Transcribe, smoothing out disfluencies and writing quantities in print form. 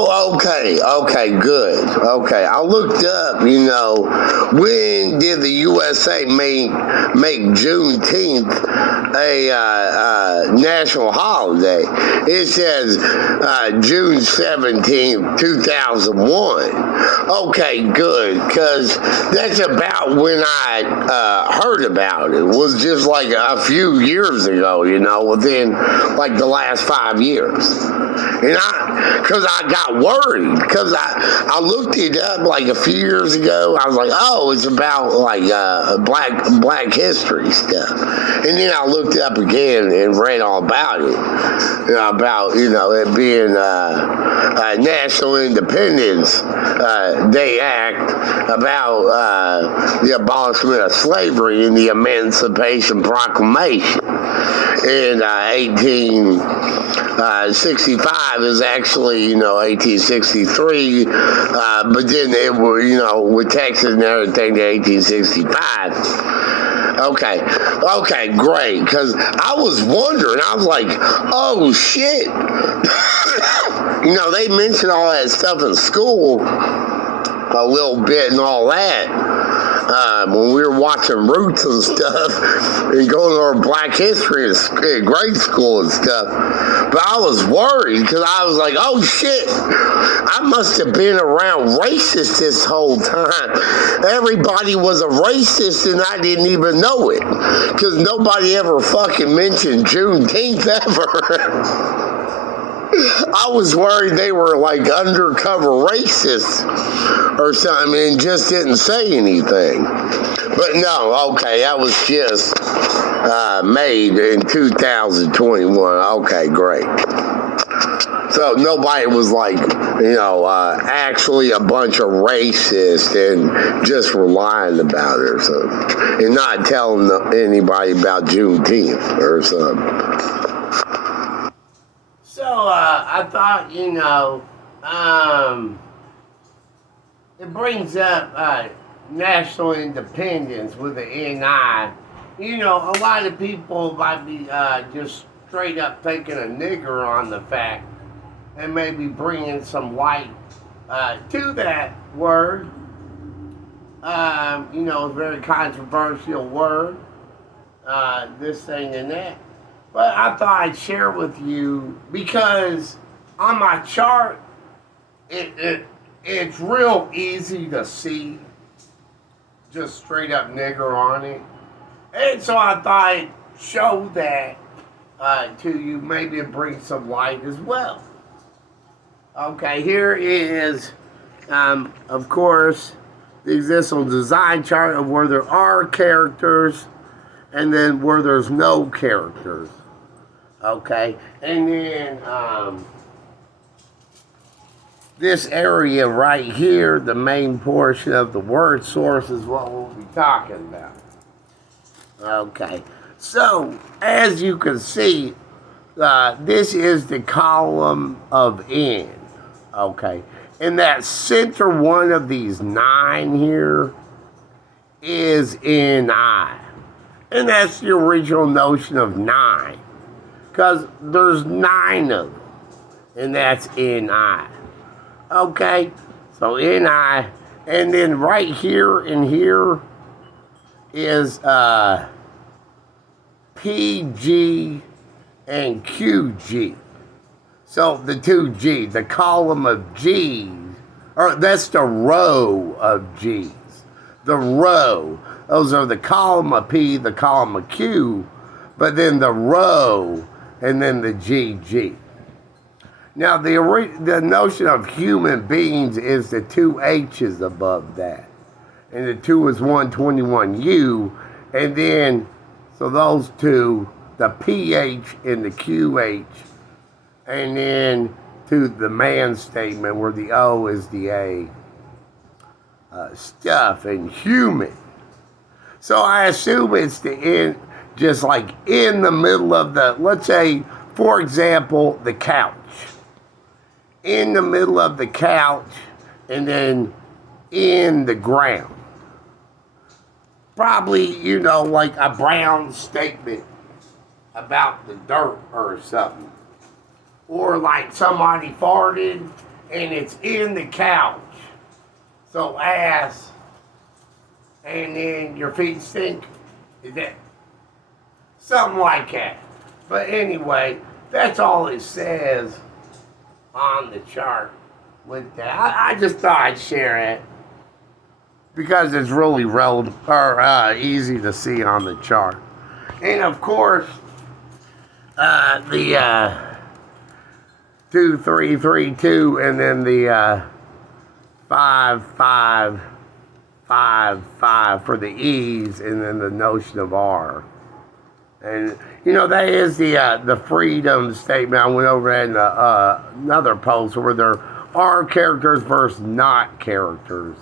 Oh, okay, good. Okay, I looked up, when did the USA make Juneteenth a national holiday? It says June 17th, 2001. Okay, good, because that's about when I heard about it. It was just like a few years ago, within like the last 5 years. And because I got worried, because I looked it up like a few years ago. I was like, oh, it's about like black history stuff. And then I looked up again and read all about it, about it being National Independence Day Act, about the abolishment of slavery and the Emancipation Proclamation in 1865 is actually, 1863, but then it was, with Texas and everything to 1865. Okay, great, because I was wondering, I was like, oh, shit. They mentioned all that stuff in school a little bit and all that. When we were watching Roots and stuff and going over Black history in grade school and stuff. But I was worried because I was like, oh shit, I must have been around racists this whole time. Everybody was a racist and I didn't even know it because nobody ever fucking mentioned Juneteenth ever. I was worried they were like undercover racists or something and just didn't say anything. But no, okay, that was just made in 2021. Okay, great. So nobody was like, actually a bunch of racists and just were lying about it or something. And not telling anybody about Juneteenth or something. So, I thought, it brings up national independence with the NI. A lot of people might be just straight up taking a nigger on the fact and maybe bringing some light to that word. A very controversial word, this thing and that. But I thought I'd share with you because on my chart, it's real easy to see just straight up nigger on it. And so I thought I'd show that to you, maybe it brings some light as well. Okay, here is, of course, the existential design chart of where there are characters and then where there's no characters. Okay, and then this area right here, the main portion of the word source is what we'll be talking about. Okay, so as you can see, this is the column of N. Okay, and that center one of these 9 here is NI. And that's the original notion of 9. Because there's 9 of them. And that's NI. Okay? So NI. And then right here and here is PG and QG. So the 2G, the column of G's, or that's the row of G's. The row. Those are the column of P, the column of Q, but then the row, and then the GG. Now, the notion of human beings is the 2 H's above that. And the 2 is 121U, and then, so those 2, the PH and the QH, and then to the man statement where the O is the A. Stuff and human. So I assume it's the end, just like in the middle of the, let's say, for example, the couch. In the middle of the couch and then in the ground. Probably, like a Brown statement about the dirt or something. Or like somebody farted and it's in the couch. So ass, and then your feet stink. Is that something like that? But anyway, that's all it says on the chart with that. I just thought I'd share it because it's really relevant or easy to see on the chart. And of course, the 2332 and then the 5555 for the E's and then the notion of R. And that is the freedom statement. I went over that in another post where there are characters versus not characters.